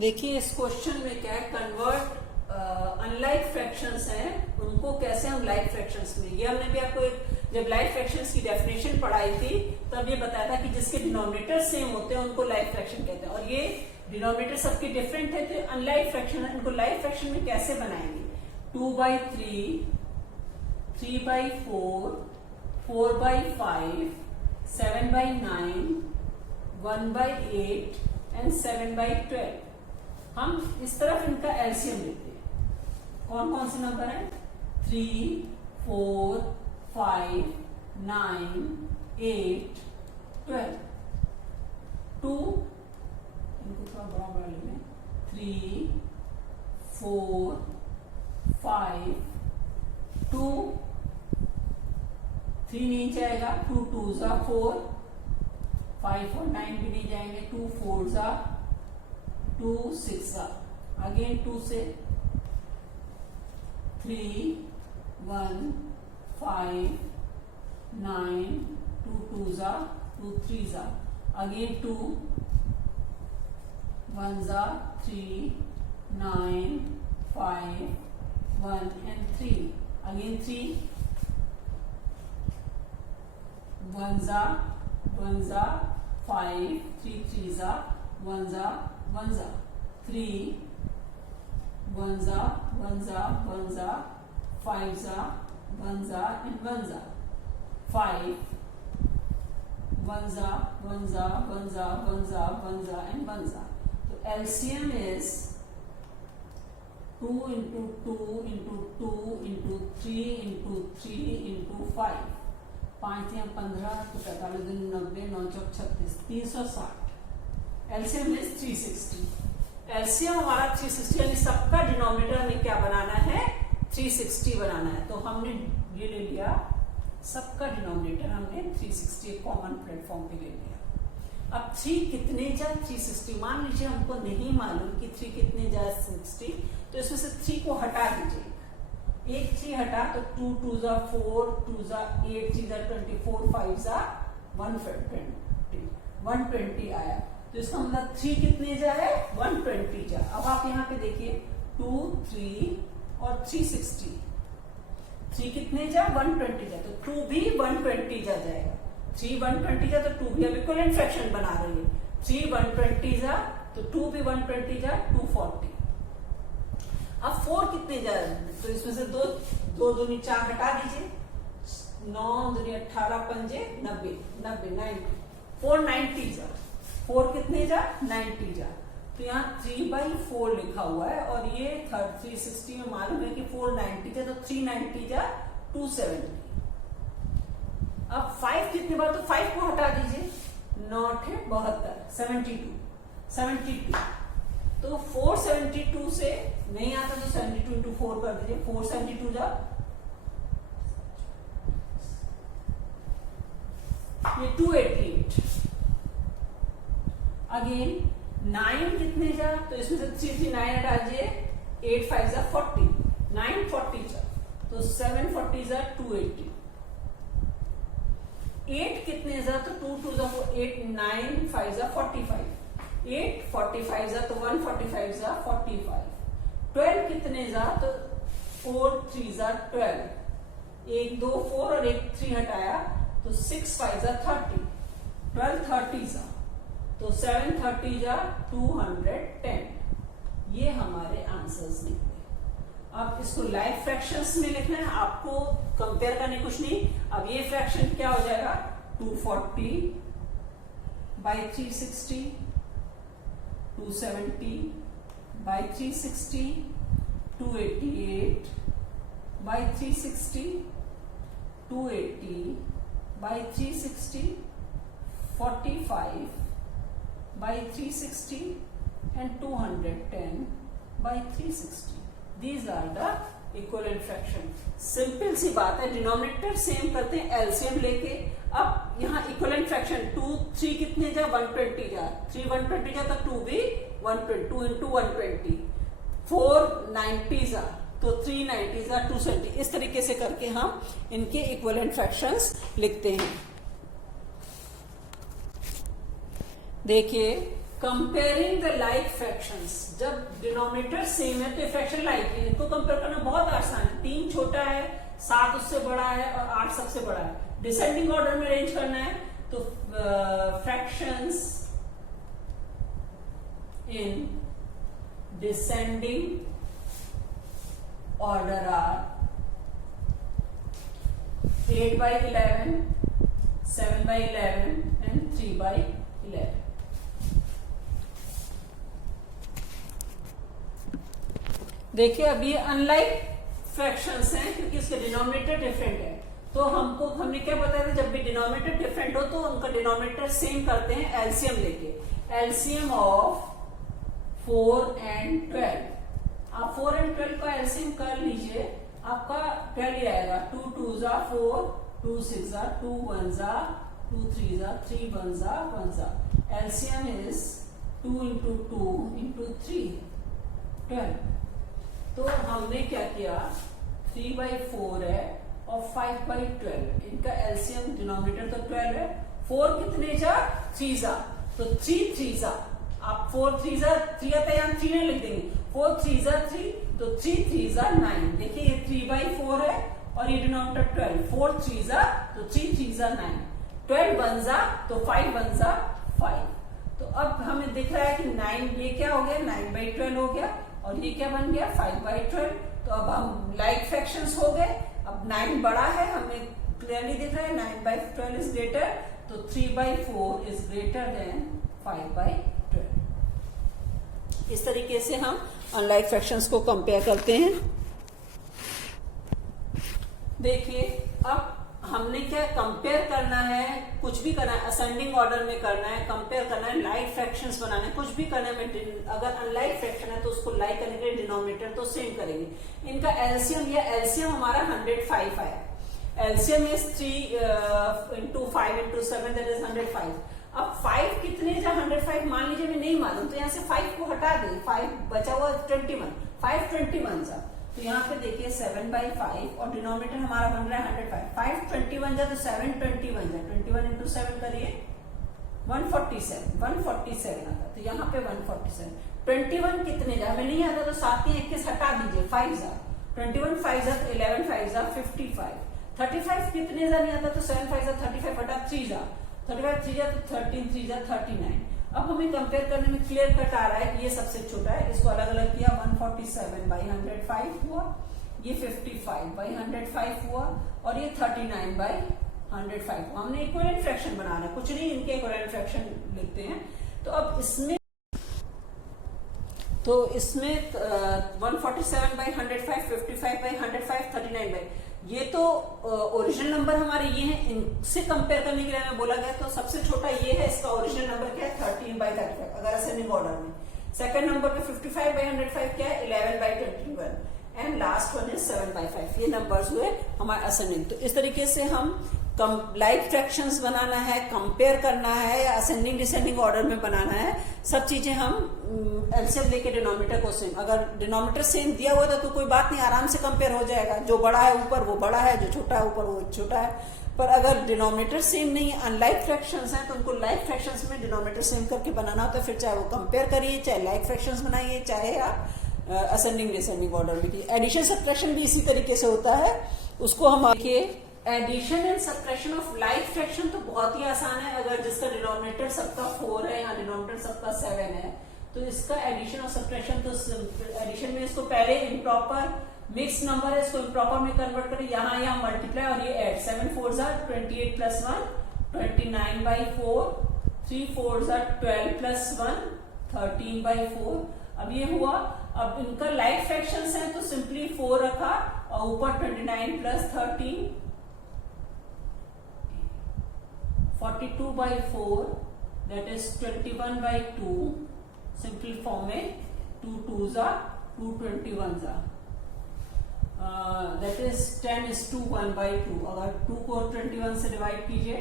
देखिए इस क्वेश्चन में क्या है, कन्वर्ट अनलाइक फ्रैक्शंस हैं उनको कैसे हम लाइक फ्रैक्शंस में, ये हमने भी आपको जब लाइक फ्रैक्शंस की डेफिनेशन पढ़ाई थी तब ये बताया था कि जिसके डिनोमिनेटर सेम होते हैं उनको लाइक फ्रैक्शन कहते हैं, और ये डिनोमिनेटर सबके डिफरेंट है तो अनलाइक फ्रैक्शन है, इनको लाइक फ्रैक्शन में कैसे बनाएंगे। 2/3, 3/4, 4/5, 7/9, 1/8 एंड 7/12। हम इस तरफ इनका एलसीएम लेते हैं। कौन कौन से नंबर हैं? 3, 4, 5, 9, 8, 12। 2 इनको थोड़ा बड़ा बड़ा ले लें। 3, 4, 5, 2, 3 नहीं जाएगा, 2 2s are 4, 5 और 9 भी नहीं जाएंगे, 2 4s are 2 6 are, अगेन 2 से 3 1 5 9, 2 2s are 2 3s are, again 2 1s are 3 9 5 1 and 3, again 3 1s are 5, 3 3s are 1s are 3 1s are 5s are and 1s are 5 1s are 1s are and 1s are। So LCM is 2 into 2 into 2 into 3 into 3 into 5, 5 या 15 तो 45 90 9 चौक 36 360। LCM is 360। LCM हमारा 360 यानी सबका denominator हमें क्या बनाना है? 360 बनाना है। तो हमने ये ले लिया, सबका डिनोमिनेटर हमने 360 कॉमन प्लेटफॉर्म पे ले लिया। अब 3 कितने जा 360, मान लीजिए हमको नहीं मालूम कि 3 कितने जा 60, तो इसमें से 3 को हटा दीजिए, एक 3 हटा तो 2 2s are 4, 2s are 8, 3s are 24, 5s are 120 आया। तो इसका मतलब 3 कितने जा है? 120 जा। अब आप यहाँ पे देखिए 2 3 और 360, 3 कितने जा? 120 जा, तो 2 भी 120 जा जाएगा। 3 120 जा तो 2 भी, अब इक्विवेलेंट फ्रैक्शन बना रही है। 3 120 जा तो 2 भी 120 जा, 240। अब 4 कितने जा? तो इसमें से 2 दूनी 4 हटा दीजिए, 9 दूनी 18 पंजे 90 90 490 जा। 4 कितने जा? 90 जा। तो यहाँ 3/4 लिखा हुआ है और ये 360 में मालूम है कि 490 जा, तो 390 जा 270। अब 5 कितने बार? तो 5 को हटा दीजिए, 9 है 72 72। तो 472 से नहीं आता तो 72 into 4 कर दीजिए, 472 जा, ये 288। अगेन 9 कितने जा? तो इसमें से 3 3 9 हटा दीजिए, 8 5 जा 40, 9 40 जा, तो 7 40 जा 280। 8 कितने जा? तो 2 2 जा 8, 9 5 जा 45, 8 45 जा तो 145 जा 45। 12 कितने जा? तो 4 3 जा 12, 1 2 4 और 1 3 हटाया तो 6 5 जा 30, 12 30 जा, तो 7 30 जा 210। ये हमारे आंसर्स निकले। अब इसको लाइक फ्रैक्शंस में लिखना है, आपको कंपेयर करने कुछ नहीं। अब ये फ्रैक्शन क्या हो जाएगा? 240/360, 270/360, 288/360, 280/360, 45/360 and 210/360. These are the equivalent fraction. Simple सी बात है, डिनोमिनेटर सेम करते हैं एलसीएम लेके। अब यहाँ इक्विवेलेंट फ्रैक्शन 2 3 कितने जा? 120 जा, 3 120 जा तो 2 भी 120, 2 into 120, 4 90 जा तो 3 90 जा 270। इस तरीके से करके हम इनके इक्विवेलेंट फ्रैक्शंस लिखते हैं। देखिए कंपेयरिंग द लाइक फ्रैक्शंस, जब डिनोमिनेटर सेम है तो फ्रैक्शन लाइक है, इनको कंपेयर करना बहुत आसान है। 3 छोटा है, 7 उससे बड़ा है और 8 सबसे बड़ा है। डिसेंडिंग ऑर्डर में अरेंज करना है तो fractions in descending order are 8/11, 7/11 and 3/11। देखिए अब ये अनलाइक फ्रैक्शंस हैं क्योंकि इसके डिनोमिनेटर डिफरेंट है। तो हमने क्या बताया था, जब भी डिनोमिनेटर डिफरेंट हो तो उनका डिनोमिनेटर सेम करते हैं एलसीएम लेके। एलसीएम ऑफ 4 and 12, आप 4 and 12 का एलसीएम कर लीजिए, आपका 12 ही आएगा। 2 2s are 4, 2 6s are 2 1s are 2 3s are 3 1s are 1s are। LCM is 2 into 2 into 3, 12। तो हमने क्या किया, 3/4 है और 5/12, इनका एलसीएम डिनोमिनेटर तो 12 है। 4 कितने जा, 3 जा, तो 3 3 जा, आप 4 3 जा 3 आता है, यहाँ 3 नहीं लिख देंगे। 4 3 जा 3, तो 3 3 जा 9। देखिए ये 3/4 है और ये डिनोमिनेटर 12। 4 3 जा तो 3 3 जा 9, 12 1 जा तो 5 1 जा 5। तो अब हमें दिख रहा है कि 9, ये क्या हो गया, 9/12 हो गया और ये क्या बन गया, 5/12। तो अब हम लाइक फ्रैक्शंस हो गए। अब 9 बड़ा है, हमें क्लियरली दिख रहा है 9/12 इज ग्रेटर, तो 3/4 इज ग्रेटर देन 5/12। इस तरीके से हम अनलाइक फ्रैक्शंस को कंपेयर करते हैं। देखिए अब हमने क्या कंपेयर करना है, कुछ भी करना है, असेंडिंग ऑर्डर में करना है, कंपेयर करना है, लाइक फ्रैक्शंस बनाना है, कुछ भी करना है। अगर अनलाइक फ्रैक्शन है तो उसको लाइक करने के लिए डिनोमिनेटर तो सेम करेंगे। इनका एलसीएम या एलसीएम हमारा 105 आया। LCM is 3 into 5 into 7 that is 105। अब 5 कितने जा, 105 मान लीजिए मैं नहीं मालूम तो यहाँ से 5 को हटा दे, 5 बचा हुआ 21, 5 21 जा। तो यहाँ पे देखिए 7/5 और डिनोमिनेटर हमारा बन रहा है 105। 5 21 जा तो 7 21 जा, 21 into 7 करिए 147 आता। तो यहाँ पे 147। 21 कितने जा, हमें नहीं आता तो 7 के 21 हटा दीजिए, 5 जा, 21 5 जा तो 11 5 जा 55। 35 कितने जा नहीं आता तो 7 5 जा 35 हटा 3 जा, 35 3 जा तो 13 3 जा 39। अब हमें कंपेयर करने में क्लियर कट आ रहा है कि ये सबसे छोटा है, इसको अलग अलग किया, 147/105 हुआ, ये 55/105 हुआ और ये 39/105 हुआ। हमने इक्विवेलेंट फ्रैक्शन बनाना है, कुछ नहीं, इनके इक्विवेलेंट फ्रैक्शन लिखते हैं। तो अब इसमें 147/105, 55/105, 39/, ये तो ओरिजिनल नंबर हमारे ये हैं। इनसे कंपेयर करने के लिए हमें बोला गया तो सबसे छोटा ये है, इसका ओरिजिनल नंबर क्या है, 13/35 अगर असेंडिंग ऑर्डर में। सेकंड नंबर पे 55/105 क्या है, 11/21 एंड लास्ट वन इज 7/5। ये नंबर्स हुए हमारे असेंडिंग। तो इस तरीके से हम लाइक फ्रैक्शंस बनाना है, कंपेयर करना है, या असेंडिंग डिसेंडिंग ऑर्डर में बनाना है, सब चीजें हम एलसीएम लेके डिनोमिनेटर को सेम। अगर डिनोमिनेटर सेम दिया हुआ था तो कोई बात नहीं, आराम से कंपेयर हो जाएगा। जो बड़ा है ऊपर वो बड़ा है, जो छोटा है ऊपर वो छोटा है। पर अगर डिनोमिनेटर सेम नहीं है, अनलाइक फ्रैक्शंस हैं, तो उनको लाइक फ्रैक्शंस में डिनोमिनेटर सेम करके बनाना होता है। फिर चाहे वो कंपेयर करिए, चाहे लाइक फ्रैक्शंस बनाइए, चाहे आप असेंडिंग डिसेंडिंग ऑर्डर में। एडिशन सब्ट्रैक्शन भी इसी तरीके से होता है। उसको हम देखिए, addition and subtraction of like fraction तो बहुत ही आसान है। अगर जिसका डिनोमिनेटर सबका 4 है या डिनोमिनेटर सबका 7 है तो इसका एडिशन और सब्ट्रैक्शन, तो एडिशन में इसको पहले इम्प्रॉपर मिक्स नंबर है, इसको इम्प्रॉपर में कन्वर्ट करें, यहाँ मल्टीप्लाई और ये add. 7 4s are 28 + 1 29/4, 3 4s are 12 + 1 13/4। अब ये हुआ। अब इनका लाइक फ्रैक्शंस हैं तो सिंपली 4 रखा और ऊपर 29 + 13 42/4 that is 21/2। सिंपल फॉर्म में 2 2s are 2 21s are that is 10:1/2। अगर 2 को 21 से डिवाइड कीजिए,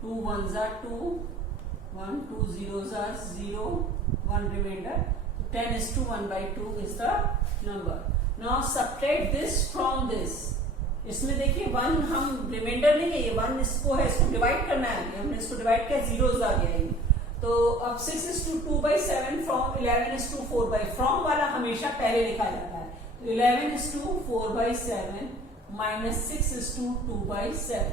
2 1s are 2, 1 2 0s are 0, 1 remainder, 10:1/2 is the number। Now subtract this from this। इसमें देखिए 1 हम रिमाइंडर नहीं है, ये 1 इसको है, इसको डिवाइड करना है, हमने इसको डिवाइड किया, 0s आ गया। तो अब 6:2/7 फ्रॉम 11:4/, फ्रॉम वाला हमेशा पहले लिखा जाता है, तो 11:4/7 माइनस 6:2/7।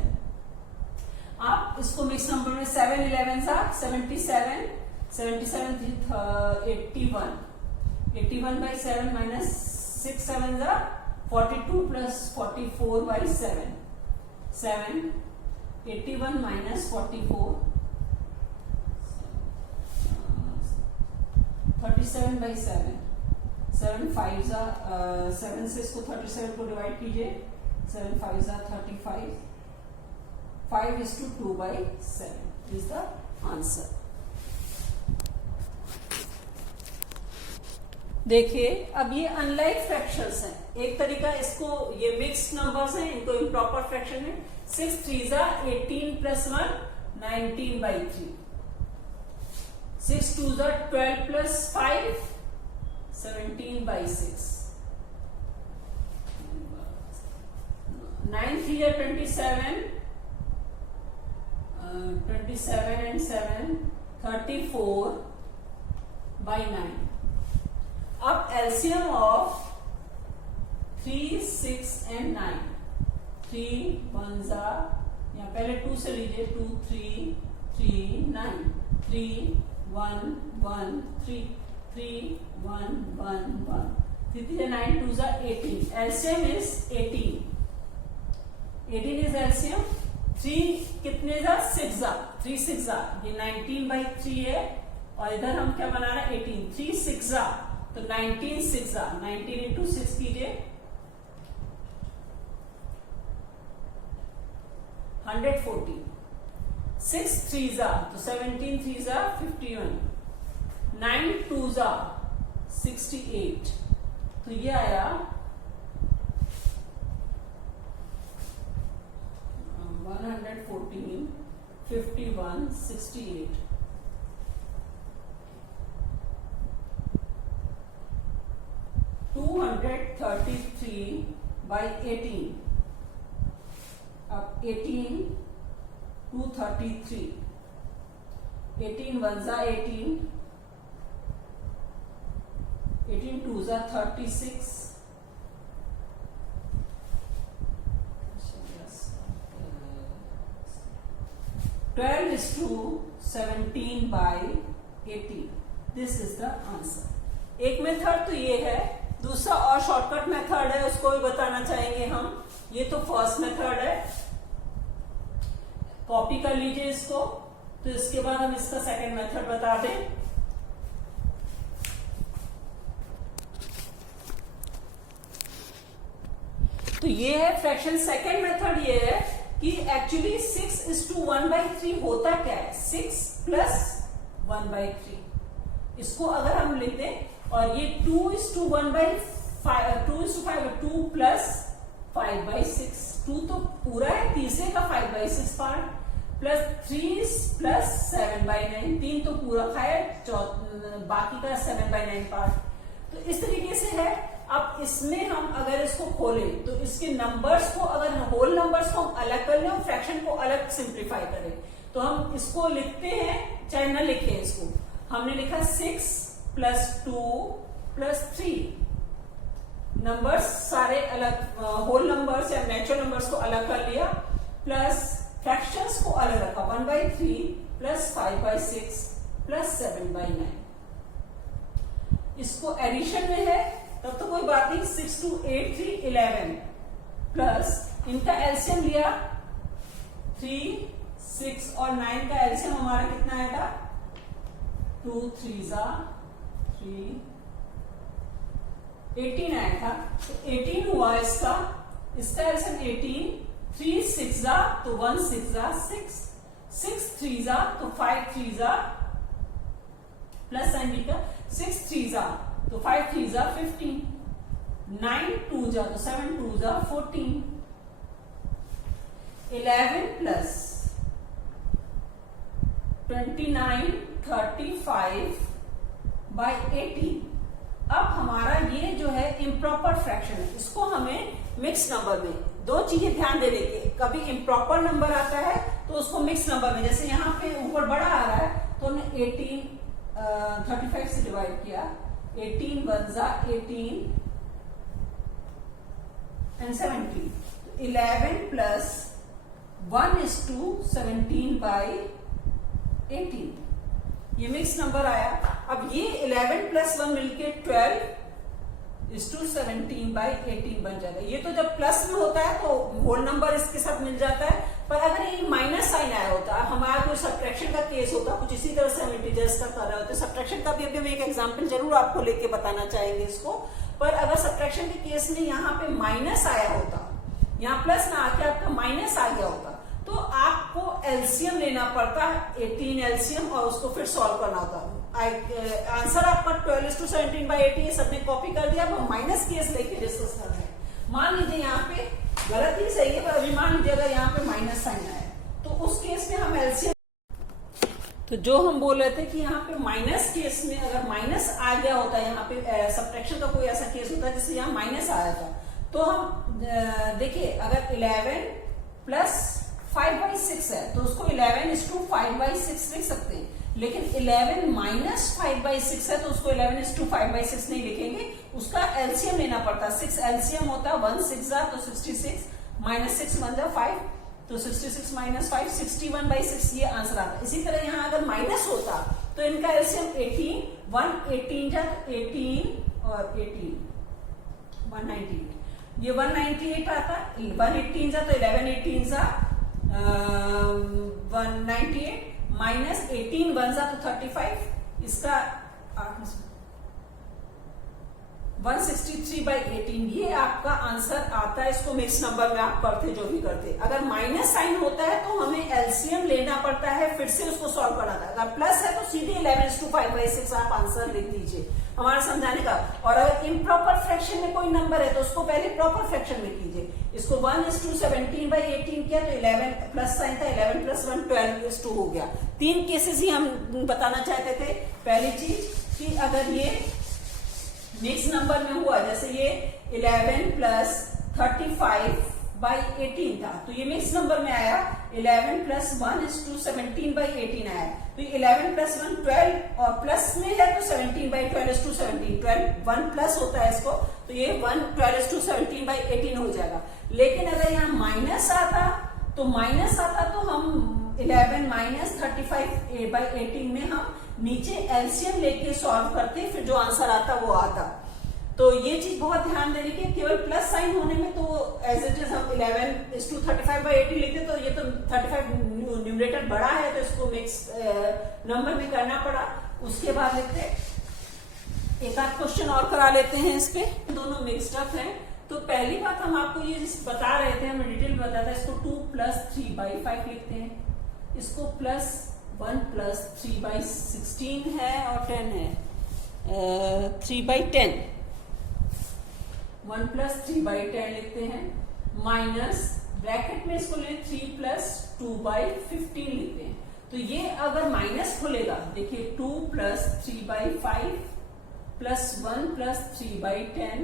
आप इसको मिक्स नंबर में 7 11 77, 81, 81/7 माइनस 6 7 42 प्लस 44/7, 7 81 माइनस 44 37/7, 7 5 7 से इसको 37 को डिवाइड कीजिए, 7 5 35, 5:2/7 इज द आंसर। देखिए अब ये अनलाइक फ्रैक्शंस हैं, एक तरीका इसको, ये मिक्स्ड नंबर्स हैं, इनको इम्प्रॉपर फ्रैक्शन है। 6 3 18 प्लस 1 19/3, 6 2 12 प्लस 5 17/6, 9 3 27, 27 and 7 34/9। अब एलसीएम ऑफ 3 6 and 9, 3 1 या पहले 2 से लीजिए, 2 3 3 9, 3 1 1 3 3 1 1 1, 3 9 2 18, एलसीएम इज 18, 18 इज एलसीएम। 3 कितने 6 3 6 ये 19/3 है, और इधर हम क्या बना रहे हैं 18, 3 6 तो 19 6 19 into 6 कीजिए, 114, 6 3 तो 17 3 51, 9 2 68, तो ये आया 114 51 68। (233/18), अब 18 233, 18 1 18, 18 2 36, 12:17/18, दिस इज द आंसर। एक मेथड तो ये है, दूसरा और शॉर्टकट मेथड है, उसको भी बताना चाहेंगे हम। ये तो फर्स्ट मेथड है, कॉपी कर लीजिए इसको, तो इसके बाद हम इसका सेकंड मेथड बता दें। तो ये है फ्रैक्शन। सेकंड मेथड ये है कि एक्चुअली 6:1/3 होता क्या है, 6 प्लस 1/3। इसको अगर हम लिख दें, और ये 2:1/5, 2 प्लस 5/6, 2 तो पूरा है, तीसरे का 5/6 पार्ट, प्लस 3 प्लस 7/9, 3 तो पूरा है, बाकी का 7/9 पार्ट। तो इस तरीके से है। अब इसमें हम अगर इसको खोलें तो इसके नंबर्स को, अगर होल नंबर्स को हम अलग कर लें और फ्रैक्शन को अलग सिंप्लीफाई करें, तो हम इसको लिखते हैं, चाहे न लिखें इसको, हमने लिखा 6 प्लस 2 प्लस 3, नंबर्स सारे अलग, होल नंबर्स या नेचुरल नंबर्स को अलग कर लिया, प्लस फ्रैक्शंस को अलग रखा, 1/3 प्लस 5/6 प्लस 7/9। इसको एडिशन में है तब तो कोई बात नहीं, 6 2 8 3 11, प्लस इनका एलसीएम लिया 3 6 और 9 का एलसीएम हमारा कितना आएगा, 2 3 3 18 आया था, तो 18 हुआ इसका एलसीएम 18, 3 6 तो 1 6 6, 6 3 तो 5 3 प्लस साइन का, 6 3 तो 5 3 15, 9 2 तो 7 2 14, 11 प्लस 29 35/18। अब हमारा ये जो है इम्प्रॉपर फ्रैक्शन है, इसको हमें मिक्स नंबर में, दो चीजें ध्यान दे देंगे, कभी इम्प्रॉपर नंबर आता है तो उसको मिक्स नंबर में, जैसे यहाँ पे ऊपर बड़ा आ रहा है तो हमने 35 से डिवाइड किया, 18 1 जा 18 and 17, 11 plus 1 is to 17 by 18, ये मिक्स नंबर आया। अब ये 11 plus 1 मिलके 12 is to 17 by 18 बन जाएगा। ये तो जब प्लस में होता है तो होल नंबर इसके साथ मिल जाता है, पर अगर ये माइनस साइन आया होता है, हमारा कोई सब्ट्रैक्शन का केस होता, कुछ इसी तरह से हम इंटीजर्स का कर रहे होते, सब्ट्रैक्शन का भी अभी हम एक एग्जांपल जरूर आपको लेके बताना चाहेंगे इसको, पर अगर सब्ट्रैक्शन के केस में यहाँ पे माइनस आया होता, यहाँ प्लस ना आके आपका माइनस आ गया होता, तो आपको एलसीएम लेना पड़ता, 18 एलसीएम, और उसको फिर सॉल्व करना होता। आंसर आपका 12 is to 17 by 18, ये सबने कॉपी कर दिया। अब हम माइनस केस लेके डिस्कस कर रहे हैं। मान लीजिए यहाँ पे गलत ही सही है, पर अभी मान लीजिए अगर यहाँ पे माइनस साइन आया तो उस केस में हम एलसीएम, तो जो हम बोल रहे थे कि यहाँ पे माइनस केस में अगर माइनस आ गया होता है, यहाँ पे सब्ट्रैक्शन का कोई ऐसा केस होता है जिससे यहाँ माइनस आया था, तो हम देखिए अगर 11 प्लस 5/6 है तो उसको 11 is to 5/6 लिख सकते हैं, लेकिन 11 माइनस 5/6 है तो उसको 11 is to 5/6 नहीं लिखेंगे, उसका एलसीएम लेना पड़ता है। 6 एलसीएम होता है, 1 6 जा तो 66, माइनस 6 1 जा 5, तो 66 माइनस 5 61/6, ये आंसर आता है। इसी तरह यहाँ अगर माइनस होता तो इनका एलसीएम 18, 1 18 जा तो 18 और 18 198, ये 198 आता, 118 जा तो 11 18 जा 198, माइनस 18 1 जा तो 35, इसका 163/18, ये आपका आंसर आता है। इसको मिक्स नंबर में आप करते जो भी करते, अगर माइनस साइन होता है तो हमें एलसीएम लेना पड़ता है, फिर से उसको सॉल्व करना था। अगर प्लस है तो सीधे 11 is to 5/6 आप आंसर लिख दीजिए, हमारा समझाने का। और अगर इम्प्रॉपर फ्रैक्शन में कोई नंबर है तो उसको पहले प्रॉपर फ्रैक्शन में कीजिए। इसको 1 is to 17/18 किया तो 11 प्लस साइन था, 11 plus 1 12 is to हो गया। 3 केसेस ही हम बताना चाहते थे। पहली चीज कि अगर ये मिक्स नंबर में हुआ, जैसे ये 11 plus 35/18 था, तो ये मिक्स नंबर में आया, 11 plus 1 is to 17/18 आया, तो 11 plus 1 12, और प्लस में है तो 17/12 is to 17, 12 1 प्लस होता है इसको, तो ये 1 12 is to 17/18 हो जाएगा। लेकिन अगर यहाँ माइनस आता तो हम 11 माइनस 35/18 में हम नीचे एलसीएम लेके सॉल्व करते, फिर जो आंसर आता वो आता। तो ये चीज बहुत ध्यान देने की, केवल प्लस साइन होने में तो एज इट इज हम 11 is to 35/18 लिखते, तो ये तो 35 न्यूमरेटर बड़ा है तो इसको मिक्स नंबर में करना पड़ा। उसके बाद लिखते एक आध क्वेश्चन और करा लेते हैं इस पे, दोनों मिक्सड अप हैं। तो पहली बात हम आपको ये बता रहे थे, हमें डिटेल में बताया था, इसको 2 plus 3/5 लिखते हैं, इसको प्लस 1 plus 3/16 है और 10 है, 3/10, 1 plus 3/10 लिखते हैं, माइनस ब्रैकेट में इसको ले 3 plus 2/15 लिखते हैं। तो ये अगर माइनस खुलेगा, देखिए 2 plus 3/5 plus 1 plus 3/10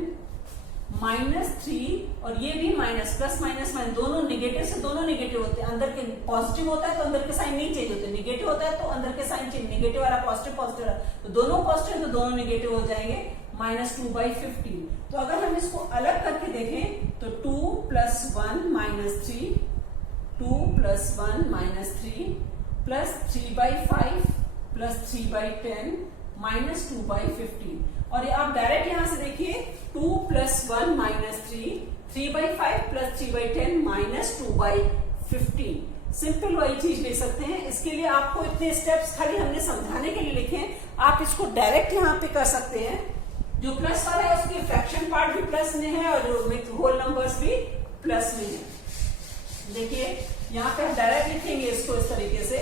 माइनस 3, और ये भी माइनस, प्लस माइनस माइनस, दोनों निगेटिव से दोनों निगेटिव होते हैं। अंदर के पॉजिटिव होता है तो अंदर के साइन नहीं चेंज होते, निगेटिव होता है तो अंदर के साइन चेंज, निगेटिव वाला पॉजिटिव, पॉजिटिव वाला, तो दोनों पॉजिटिव तो दोनों निगेटिव हो जाएंगे, -2/15। तो अगर हम इसको अलग करके देखें तो 2 plus 1 -3, 2 plus 1 -3 plus 3/5 plus 3/10 -2/15। और ये आप डायरेक्ट यहां से देखिए 2 plus 1 -3, 3/5 plus 3/10 -2/15। सिंपल वही चीज ले सकते हैं। इसके लिए आपको इतने स्टेप्स खाली हमने समझाने के लिए लिखे हैं, आप इसको डायरेक्ट यहाँ पे कर सकते हैं। जो प्लस वाला है उसके फ्रैक्शन पार्ट भी प्लस में है और जो होल नंबर्स भी प्लस में है। देखिए यहाँ पे हम डायरेक्ट लिखेंगे इसको इस तरीके से,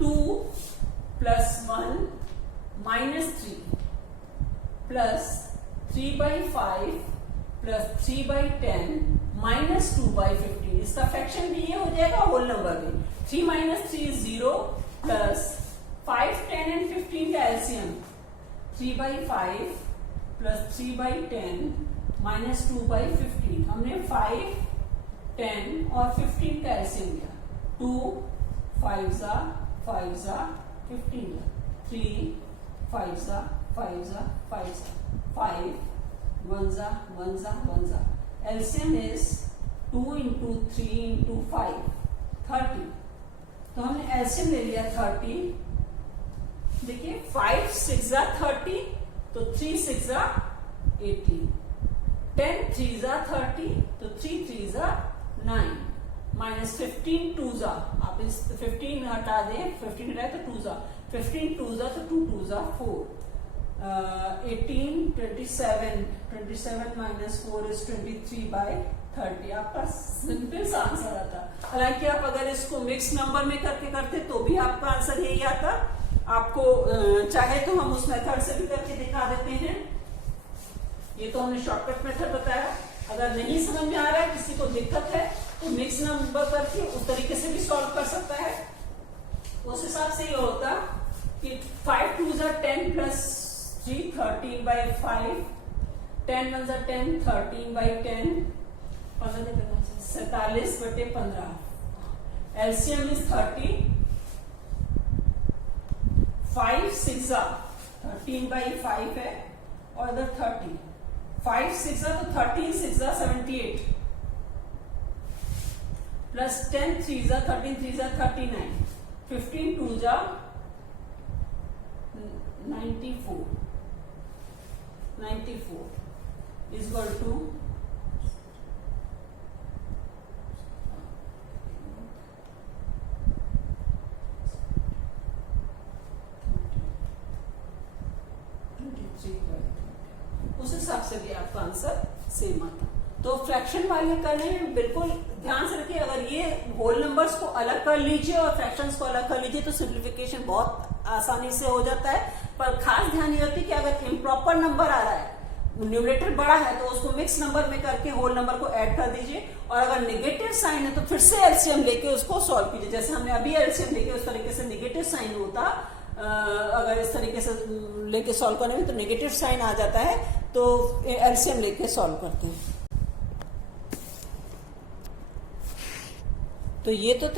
2 plus 1 -3 plus 3/5 plus 3/10 -2/15। इसका फ्रैक्शन भी ये हो जाएगा, होल नंबर भी। 3 - 3 is 0 plus 5, 10 and 15 का एलसीएम 3/5 plus 3/10 -2/15। हमने 5, 10 और 15 का एलसीएम लिया, 2 5 जा 5 जा 15 3 5 जा 5 जा 5 जा 5 1 जा 1 जा 1 जा एलसीएम इज 2 into 3 into 5 30। तो हमने एलसीएम ले लिया 30। देखिए 5 6 जा 30 तो 3 6 जा 18 10 3 जा 30 तो 3 3 जा 9 माइनस 15 2 जा आप इस 15 हटा दें 15 हटाए तो 2 जा 15 2 जा तो 2 2 जा 4 18 27 माइनस 4 इज 23/30 आपका सिंपल सा आंसर आता। हालांकि आप अगर इसको मिक्स नंबर में करके करते तो भी आपका आंसर यही आता। आपको चाहे तो हम उस मेथड से भी करके दिखा देते हैं। ये तो हमने शॉर्टकट मेथड बताया। अगर नहीं समझ में आ रहा है, किसी को दिक्कत है, तो मिक्स नंबर करके उस तरीके से भी सॉल्व कर सकता है। उस हिसाब से ये होता कि 5 2 10 प्लस 3 13/5 10 1 10 13/10 47/15 एलसीएम इज 30 5 6 13/5 है और इधर 30 5 6 तो 13 6 78 प्लस 10 3 13 3 39 15 2 94 is equal to 23। उस हिसाब से भी आपका आंसर सेम आता। तो फ्रैक्शन वाले करने में बिल्कुल ध्यान से रखिए। अगर ये होल नंबर्स को अलग कर लीजिए और फ्रैक्शंस को अलग कर लीजिए तो सिंप्लीफिकेशन बहुत आसानी से हो जाता है। पर खास ध्यान ये रखिए कि अगर इम्प्रॉपर नंबर आ रहा है, न्यूमरेटर बड़ा है, तो उसको मिक्स नंबर में करके होल नंबर को ऐड कर दीजिए। और अगर नेगेटिव साइन है तो फिर से एलसीएम लेके उसको सॉल्व कीजिए। जैसे हमने अभी एलसीएम लेके उस तरीके से नेगेटिव साइन होता, अगर इस तरीके से लेके सॉल्व करने में तो नेगेटिव साइन आ जाता है, तो एलसीएम लेके सॉल्व करते हैं। तो ये तो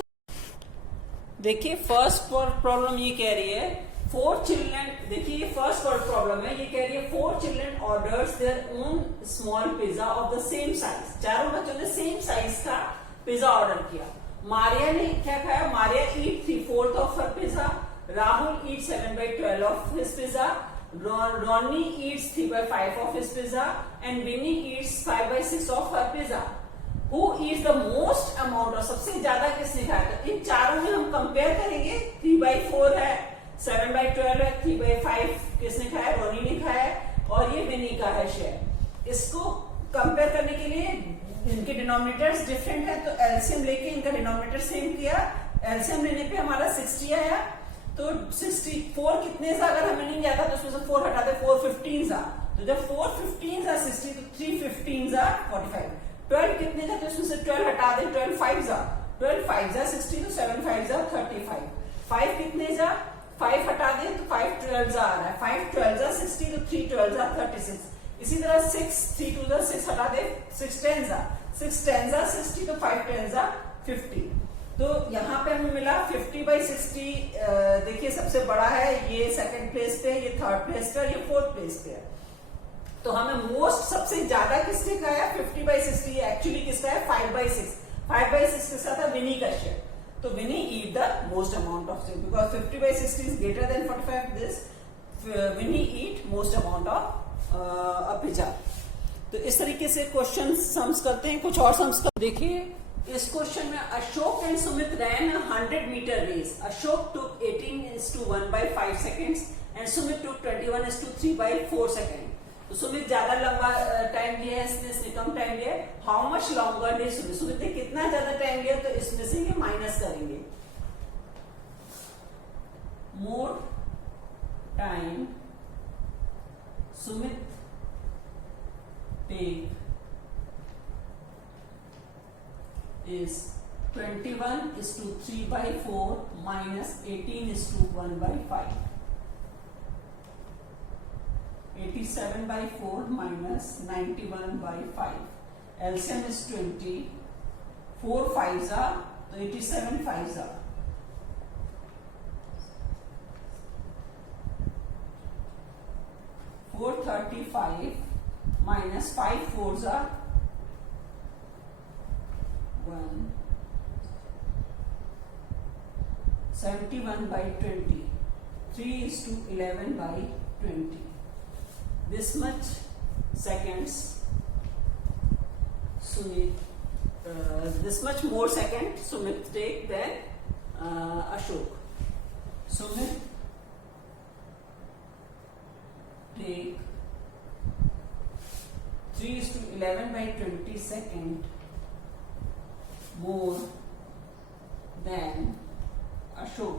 देखिए फर्स्ट प्रॉब्लम ये कह रही है 4 चिल्ड्रन। देखिए ये फर्स्ट प्रॉब्लम है, ये कह रही है 4 children orders their own small pizza of the same size. चारों बच्चों ने सेम साइज का पिज्जा ऑर्डर किया। मारिया ने क्या खाया? मारिया ईट 3/4 of her pizza, Rahul eat 7/12 of his pizza, Ronnie eats 3/5 of his pizza and Winnie eats 5/6 of her pizza. Who eats the most amount? और सबसे ज्यादा किसने खाया? तो इन चारों में हम कंपेयर करेंगे। 3/4 है, 7/12 है, 3/5 किसने खाया? रोनी ने खाया और ये विनी का है शेयर। इसको कंपेयर करने के लिए इनके डिनोमिनेटर्स डिफरेंट है, तो एलसीएम लेके इनका डिनोमिनेटर सेम किया। एलसीएम लेने पे हमारा 60 आया। तो 64 कितने से अगर हमें नहीं आता तो उसमें से 4 हटा दे, 4 15 जा। तो जब 4 15 जा 60 तो 3 15 जा 45। 12 कितने जा तो उसमें से 12 हटा दे, 12 5 जा, 12 5 जा 60 तो 7 5 जा 35। 5 कितने जा 5 हटा दे तो 5 12 जा आ रहा है, 5 12 जा 60 तो 3 12 जा 36। इसी तरह 6 3 2 जा 6 हटा दे, 6 10 जा 6 10 जा 60 तो 5 10 जा 50। तो यहाँ पे हमें मिला 50/60। देखिए सबसे बड़ा है, ये सेकंड प्लेस पे, ये थर्ड प्लेस पे और ये फोर्थ प्लेस पे है। तो हमें मोस्ट सबसे ज्यादा किसने खाया? 50/60। एक्चुअली किसका है? 5/6। 5/6 किसका था? विनी का शेयर। तो Vinny eat the most amount of share because 50/60 is greater than 45। This Vinny eat most amount of a pizza. तो इस तरीके से क्वेश्चन सम्स करते हैं। कुछ और सम्स कर देखिए। इस क्वेश्चन में Ashok and Sumit ran 100 metre race. Ashok took 18:1/5 seconds and Sumit took 21:3/4 second. तो सुमित ज्यादा लंबा टाइम लिया है, इसने कम टाइम लिया है। How much longer day Sumit? Sumit ने कितना ज्यादा टाइम लिया? तो इसमें से ये माइनस करेंगे। More time Sumit take is 21:3/4 minus 18:1/5. 87/4 minus 91/5. LCM is 20. 4 5s are तो 87 5 जा 435 minus 5 4s are 1 71 by 20 3 is to 11 by 20 this much seconds Sumit this much more second Sumit take than Ashok. Sumit take 3 is to 11 by 20 second more than Ashok.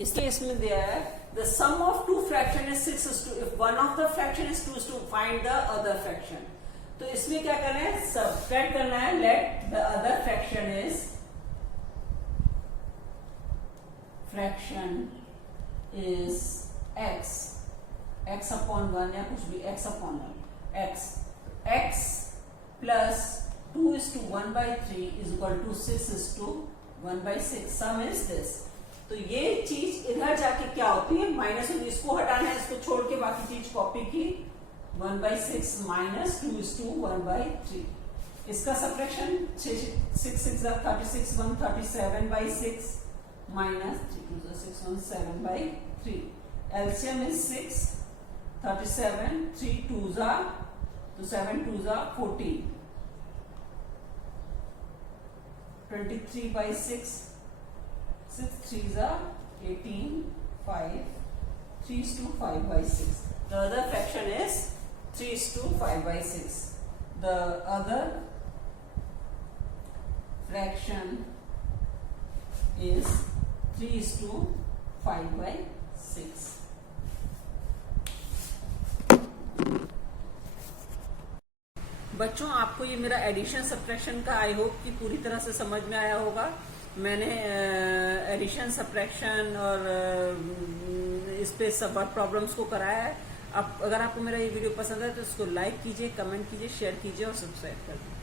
इस case में दिया है the sum of two fraction is 6 is to if one of the fraction is 2 is to find the other fraction. तो इसमें क्या करना है subtract करना है let the other fraction is x upon 1 या कुछ भी x upon 1 x plus 2 is to 1 by 3 is equal to 6 is to 1 by 6 sum is this. तो ये चीज इधर जाके क्या होती है माइनस होगी इसको हटाना है इसको छोड़ के बाकी चीज कॉपी की 1 by 6 minus 2 is to 1 by 3 इसका subtraction 6 6 36 1 37 by 6 minus 3 2 6 1 7 by 3 LCM is 6 37 3 2s are तो 7 2s are 14 23 by 6 6 3s are 18 5 3 is to 5 by 6 the other fraction is 3 is to 5 by 6 the other fraction is 3 is to 5 by 6. बच्चों आपको ये मेरा addition subtraction का I hope कि पूरी तरह से समझ में आया होगा. मैंने एडिशन सब्ट्रैक्शन और इस पे सब वर्ड प्रॉब्लम्स को कराया है. अब अगर आपको मेरा ये वीडियो पसंद है तो इसको लाइक कीजिए, कमेंट कीजिए, शेयर कीजिए और सब्सक्राइब कर दीजिए.